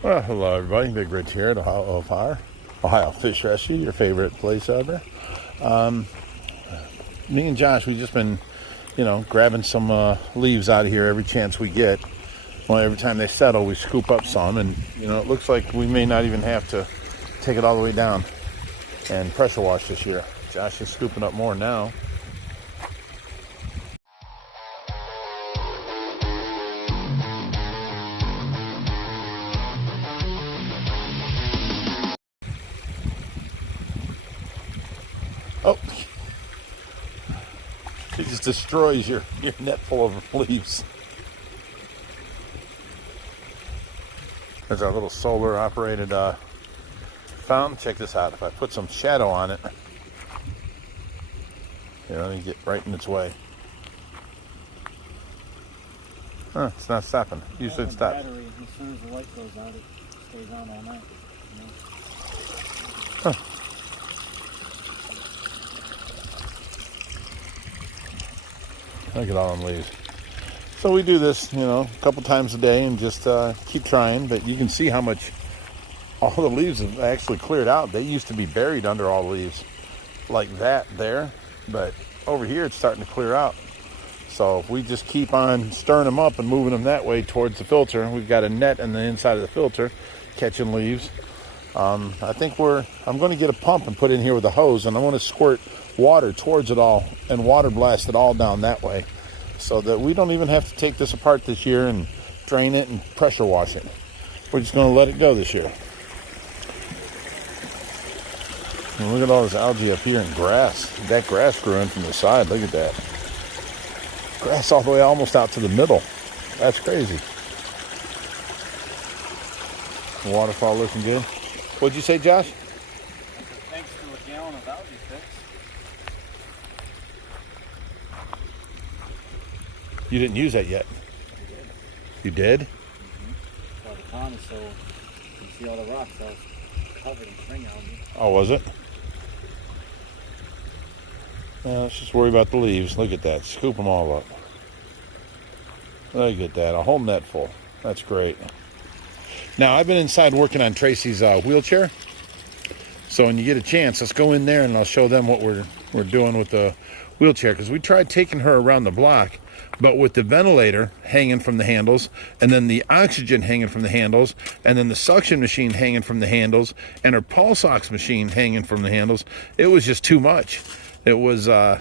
Well, hello everybody, Big Rich here at Ohio Fish Rescue, your favorite place ever. Me and Josh, we've just been, grabbing some leaves out of here every chance we get. Well, every time they settle, we scoop up some, and it looks like we may not even have to take it all the way down and pressure wash this year. Josh is scooping up more now. Oh, it just destroys your net full of leaves. There's our little solar operated fountain. Check this out. If I put some shadow on it, you get right in its way. Huh, it's not stopping. Usually it stops. Battery, as soon as the light goes out, it stays on all night. Huh. Look at all them leaves. So we do this, a couple times a day and just keep trying. But you can see how much all the leaves have actually cleared out. They used to be buried under all the leaves like that there. But over here it's starting to clear out. So if we just keep on stirring them up and moving them that way towards the filter, we've got a net on the inside of the filter catching leaves. I think I'm going to get a pump and put it in here with a hose, and I want to squirt water towards it all and water blast it all down that way so that we don't even have to take this apart this year and drain it and pressure wash it. We're just going to let it go this year. And look at all this algae up here and grass. That grass grew in from the side. Look at that. Grass all the way almost out to the middle. That's crazy. The waterfall looking good. What'd you say, Josh? Thanks to a gallon of algae fix. You didn't use that yet. You did? Well, the pond is so, you can see all the rocks all covered in string algae. Oh, was it? Let's just worry about the leaves. Look at that. Scoop them all up. Look at that. A whole net full. That's great. Now, I've been inside working on Tracy's wheelchair. So when you get a chance, let's go in there and I'll show them what we're doing with the wheelchair. Because we tried taking her around the block, but with the ventilator hanging from the handles, and then the oxygen hanging from the handles, and then the suction machine hanging from the handles, and her pulse ox machine hanging from the handles, it was just too much. It was, I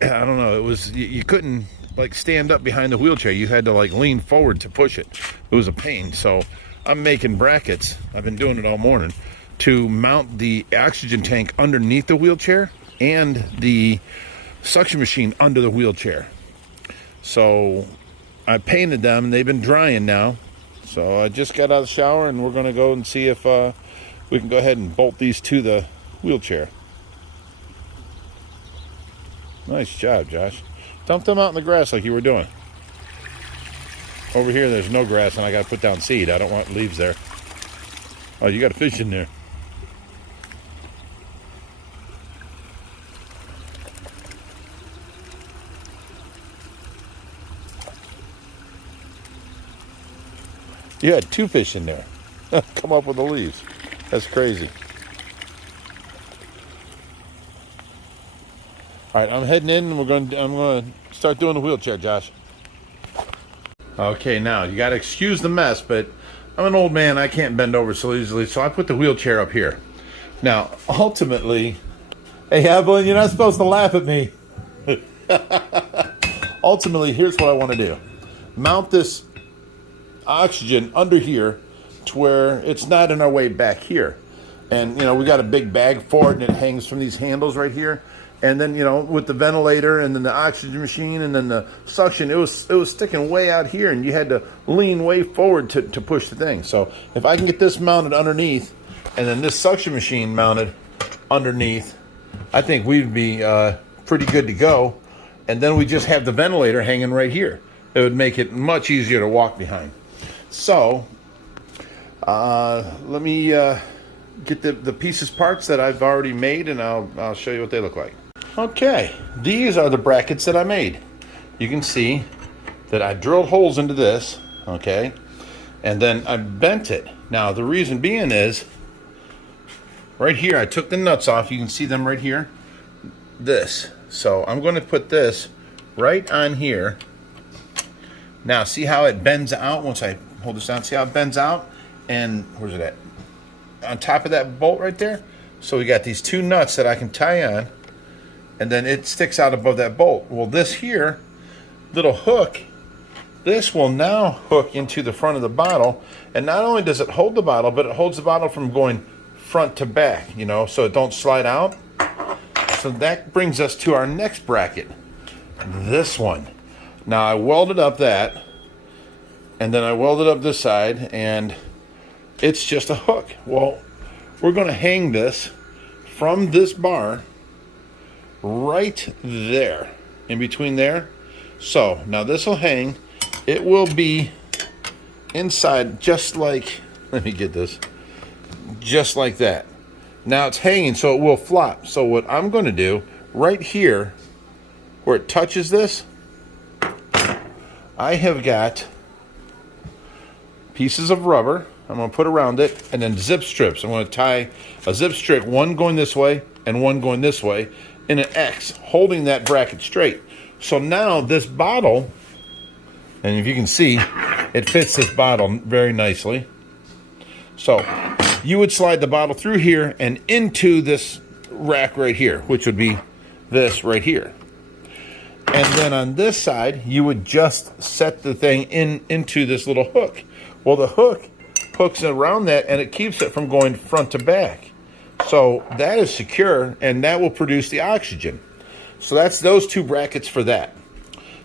don't know, it was, you couldn't stand up behind the wheelchair. You had to lean forward to push it. It was a pain. So I'm making brackets. I've been doing it all morning to mount the oxygen tank underneath the wheelchair and the suction machine under the wheelchair. So I painted them and they've been drying now. So I just got out of the shower and we're going to go and see if we can go ahead and bolt these to the wheelchair. Nice job, Josh. Dump them out in the grass like you were doing. Over here, there's no grass, and I got to put down seed. I don't want leaves there. Oh, you got a fish in there. You had two fish in there. Come up with the leaves. That's crazy. All right, I'm heading in, and I'm going to start doing the wheelchair, Josh. Okay, now, you got to excuse the mess, but I'm an old man. I can't bend over so easily, so I put the wheelchair up here. Now, ultimately... Hey, Evelyn, you're not supposed to laugh at me. Ultimately, here's what I want to do. Mount this oxygen under here to where it's not in our way back here. And, we got a big bag for it, and it hangs from these handles right here. And then, with the ventilator and then the oxygen machine and then the suction, it was sticking way out here, and you had to lean way forward to push the thing. So if I can get this mounted underneath and then this suction machine mounted underneath, I think we'd be pretty good to go. And then we just have the ventilator hanging right here. It would make it much easier to walk behind. So let me get the pieces parts that I've already made, and I'll show you what they look like. Okay, these are the brackets that I made. You can see that I drilled holes into this, okay? And then I bent it. Now the reason being is, right here, I took the nuts off. You can see them right here. This. So I'm going to put this right on here. Now see how it bends out once I hold this down? See how it bends out? And where's it at? On top of that bolt right there. So we got these two nuts that I can tie on, and then it sticks out above that bolt. Well, this here little hook, this will now hook into the front of the bottle, and not only does it hold the bottle, but it holds the bottle from going front to back, you know, so it don't slide out. So that brings us to our next bracket, this one. Now I welded up that, and then I welded up this side, and it's just a hook. Well, we're going to hang this from this bar right there, in between there. So now this will hang. It will be inside just like, let me get this, just like that. Now it's hanging, so it will flop. So what I'm going to do right here where it touches this, I have got pieces of rubber I'm going to put around it, and then zip strips. I'm going to tie a zip strip, one going this way and one going this way, in an X, holding that bracket straight. So now this bottle, and if you can see, it fits this bottle very nicely. So you would slide the bottle through here and into this rack right here, which would be this right here. And then on this side, you would just set the thing into this little hook. Well, the hook hooks around that, and it keeps it from going front to back. So that is secure, and that will produce the oxygen. So that's those two brackets for that.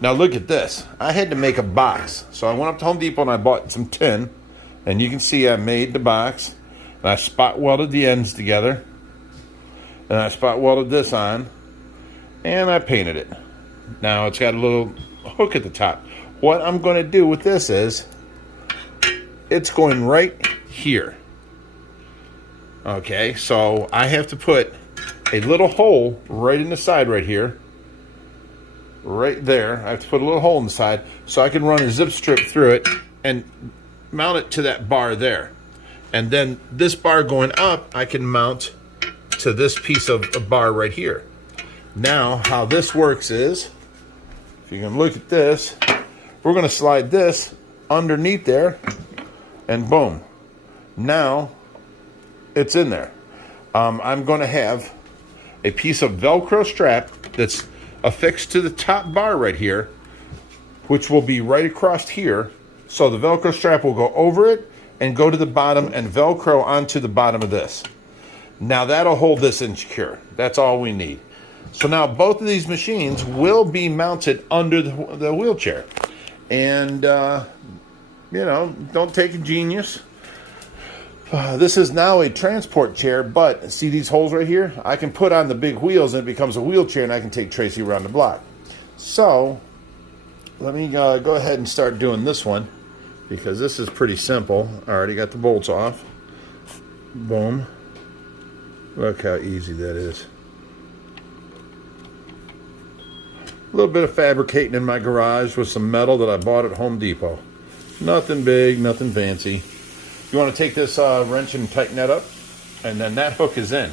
Now look at this. I had to make a box. So I went up to Home Depot and I bought some tin. And you can see I made the box. And I spot welded the ends together. And I spot welded this on. And I painted it. Now it's got a little hook at the top. What I'm going to do with this is, it's going right here. Okay, so I have to put a little hole right in the side right here. Right there. I have to put a little hole in the side so I can run a zip strip through it and mount it to that bar there. And then this bar going up, I can mount to this piece of a bar right here. Now, how this works is, if you can look at this, we're going to slide this underneath there, and boom. Now, it's in there. I'm going to have a piece of Velcro strap that's affixed to the top bar right here, which will be right across here. So the Velcro strap will go over it and go to the bottom and Velcro onto the bottom of this. Now that'll hold this in secure. That's all we need. So now both of these machines will be mounted under the wheelchair. And, you know, don't take a genius. This is now a transport chair, but see these holes right here? I can put on the big wheels and it becomes a wheelchair, and I can take Tracy around the block. So let me go ahead and start doing this one, because this is pretty simple. I already got the bolts off. Boom. Look how easy that is. A little bit of fabricating in my garage with some metal that I bought at Home Depot. Nothing big, nothing fancy. You want to take this wrench and tighten that up, and then that hook is in.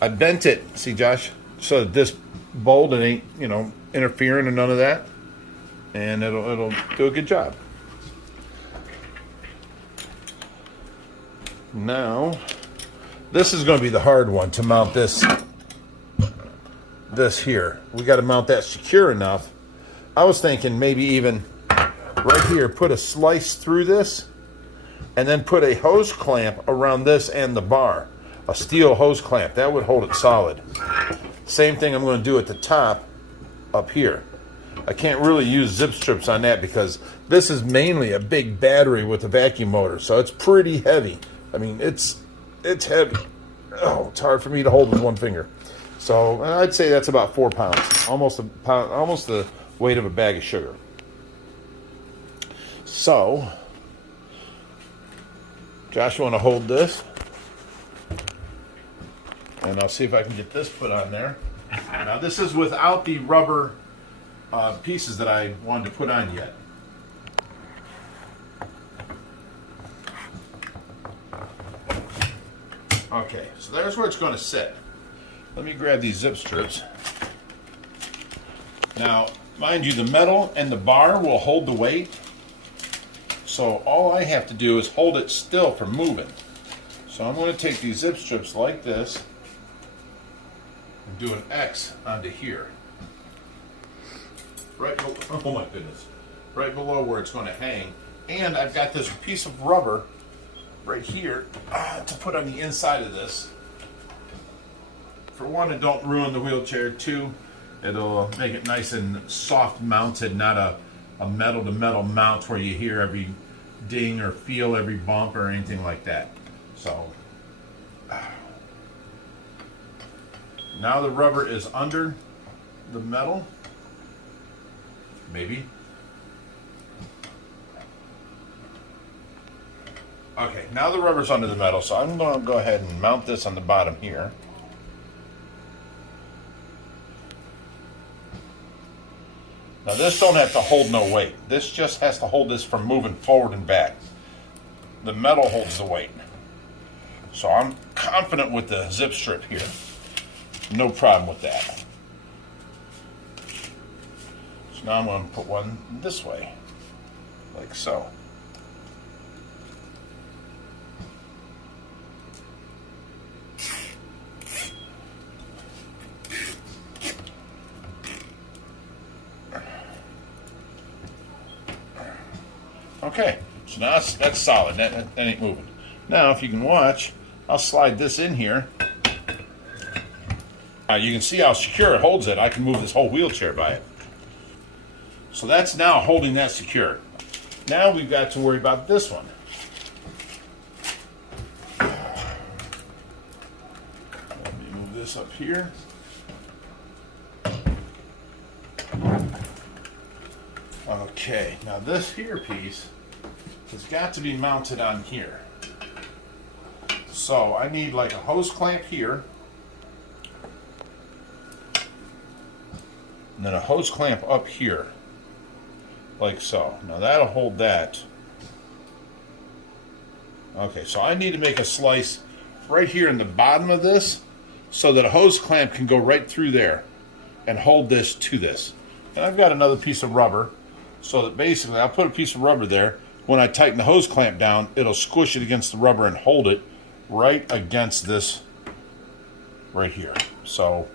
I bent it, see Josh, so that this bolt, it ain't, you know, interfering and none of that, and it'll do a good job. Now, this is going to be the hard one to mount this here. We got to mount that secure enough. I was thinking maybe even right here, put a slice through this, and then put a hose clamp around this and the bar. A steel hose clamp. That would hold it solid. Same thing I'm going to do at the top up here. I can't really use zip strips on that because this is mainly a big battery with a vacuum motor, so it's pretty heavy. I mean, it's heavy. Oh, it's hard for me to hold with one finger. So I'd say that's about 4 pounds. Almost a pound, almost the weight of a bag of sugar. So Josh, want to hold this, and I'll see if I can get this put on there. Now this is without the rubber pieces that I wanted to put on yet. Okay, so there's where it's going to sit. Let me grab these zip strips. Now, mind you, the metal and the bar will hold the weight. So all I have to do is hold it still from moving. So I'm going to take these zip strips like this and do an X onto here. Right below, oh my goodness. Right below where it's going to hang. And I've got this piece of rubber right here to put on the inside of this. For one, it don't ruin the wheelchair. Two, it'll make it nice and soft mounted, not a metal to metal mount where you hear every ding or feel every bump or anything like that. So now the rubber is under the metal. Maybe. Okay, now the rubber's under the metal, so I'm going to go ahead and mount this on the bottom here. Now this don't have to hold no weight. This just has to hold this from moving forward and back. The metal holds the weight. So I'm confident with the zip strip here. No problem with that. So now I'm going to put one this way, like so. Okay, so now that's solid. That ain't moving. Now, if you can watch, I'll slide this in here. You can see how secure it holds it. I can move this whole wheelchair by it. So that's now holding that secure. Now we've got to worry about this one. Let me move this up here. Okay, now this here piece has got to be mounted on here. So I need like a hose clamp here, and then a hose clamp up here, like so. Now that'll hold that. Okay, so I need to make a slice right here in the bottom of this so that a hose clamp can go right through there and hold this to this. And I've got another piece of rubber, so that basically I'll put a piece of rubber there. When I tighten the hose clamp down, it'll squish it against the rubber and hold it right against this right here. So,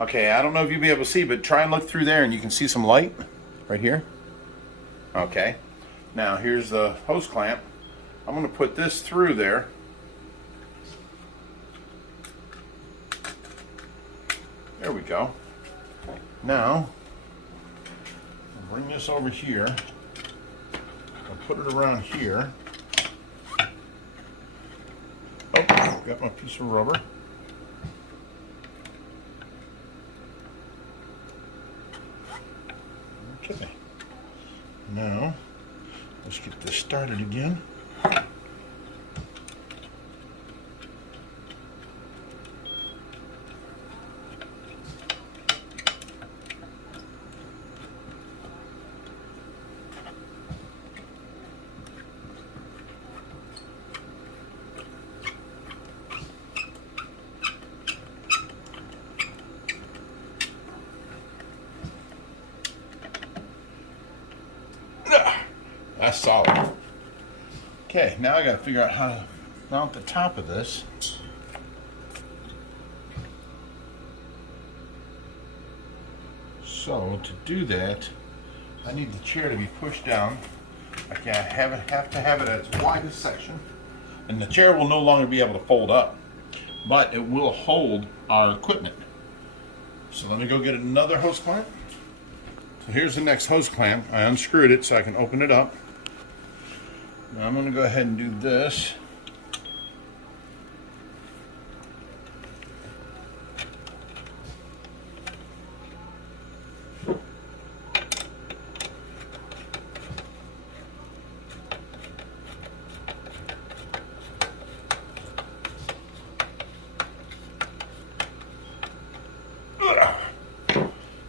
okay, I don't know if you'll be able to see, but try and look through there and you can see some light right here. Okay, now here's the hose clamp. I'm going to put this through there. There we go. Now, I'll bring this over here. I'll put it around here. Oh, got my piece of rubber. Okay. Now, let's get this started again. That's solid. Okay, now I got to figure out how to mount the top of this. So to do that, I need the chair to be pushed down. I can't have to have it at its widest section, and the chair will no longer be able to fold up, but it will hold our equipment. So let me go get another hose clamp. So here's the next hose clamp. I unscrewed it so I can open it up. Now I'm going to go ahead and do this.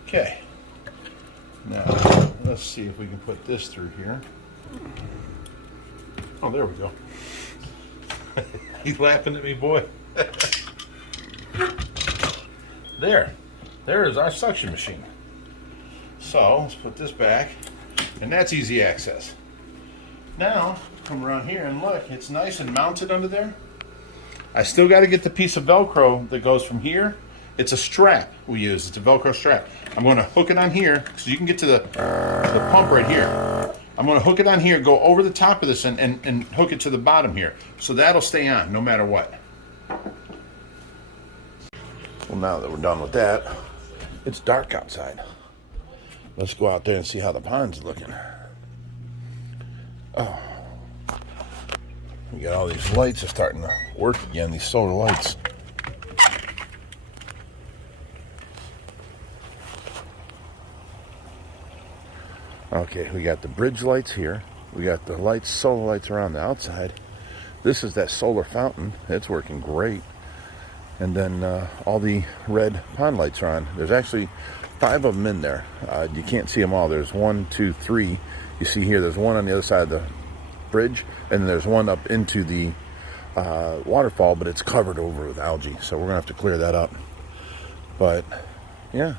Okay. Now, let's see if we can put this through here. Oh, there we go. He's laughing at me, boy. There is our suction machine. So let's put this back, and that's easy access. Now come around here and look, it's nice and mounted under there. I still got to get the piece of Velcro that goes from here. It's a strap we use. It's a Velcro strap. I'm going to hook it on here so you can get to the pump right here. I'm going to hook it on here, go over the top of this, and hook it to the bottom here. So that'll stay on no matter what. Well, now that we're done with that, it's dark outside. Let's go out there and see how the pond's looking. Oh. We got all these lights are starting to work again, these solar lights. Okay, we got the bridge lights here. We got the lights, solar lights around the outside. This is that solar fountain. It's working great. And then all the red pond lights are on. There's actually 5 of them in there. You can't see them all. There's 1, 2, 3. You see here, there's one on the other side of the bridge, and then there's one up into the waterfall, but it's covered over with algae. So we're gonna have to clear that up. But yeah.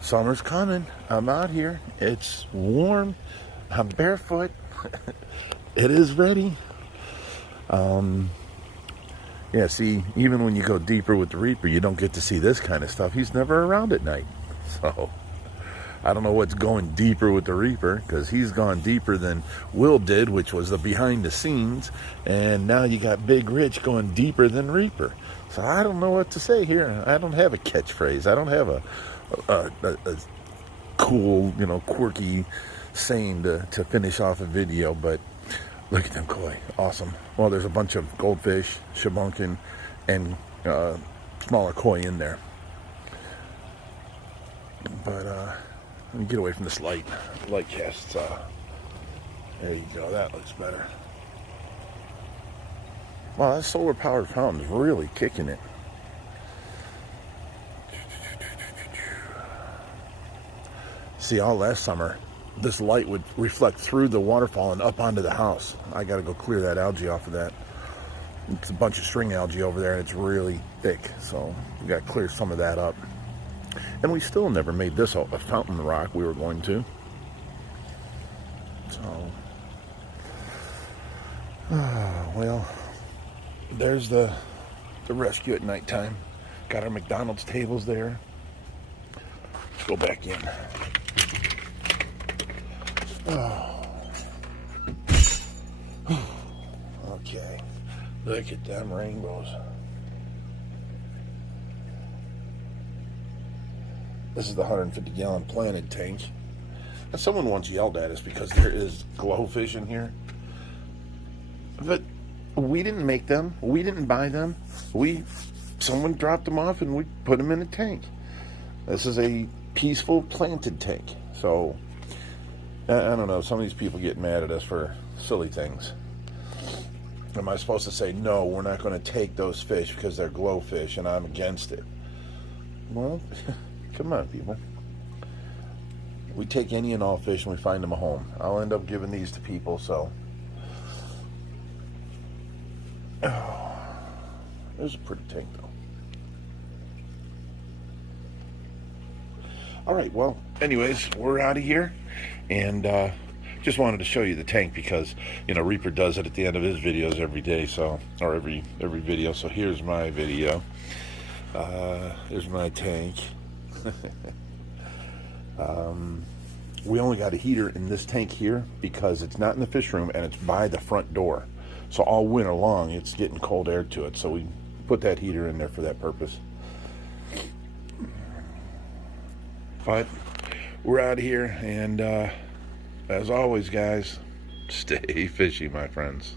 Summer's coming. I'm out here. It's warm. I'm barefoot. It is ready. Yeah, see, even when you go deeper with the Reaper, you don't get to see this kind of stuff. He's never around at night. So, I don't know what's going deeper with the Reaper, because he's gone deeper than Will did, which was the behind the scenes. And now you got Big Rich going deeper than Reaper. So, I don't know what to say here. I don't have a catchphrase. I don't have a cool, quirky saying to finish off a video, but look at them koi. Awesome. Well, there's a bunch of goldfish, shabunkin, and smaller koi in there. But let me get away from this light. Light casts. There you go. That looks better. Wow, that solar powered fountain's really kicking it. See, all last summer, this light would reflect through the waterfall and up onto the house. I got to go clear that algae off of that. It's a bunch of string algae over there, and it's really thick, so we got to clear some of that up. And we still never made this a fountain rock we were going to. So, well, there's the rescue at nighttime. Got our McDonald's tables there. Let's go back in. Oh. Okay, look at them rainbows. This is the 150-gallon planted tank. And someone once yelled at us because there is glowfish in here. But we didn't make them. We didn't buy them. Someone dropped them off and we put them in a tank. This is a peaceful planted tank. So I don't know, some of these people get mad at us for silly things. Am I supposed to say, no, we're not going to take those fish because they're glowfish and I'm against it? Well, come on, people. We take any and all fish and we find them a home. I'll end up giving these to people, so. Oh, there's a pretty tank, though. All right, well, anyways, we're out of here. And just wanted to show you the tank because, Reaper does it at the end of his videos every day, so, or every video. So here's my video. Here's my tank. We only got a heater in this tank here because it's not in the fish room and it's by the front door. So all winter long, it's getting cold air to it. So we put that heater in there for that purpose. But we're out of here, and as always, guys, stay fishy, my friends.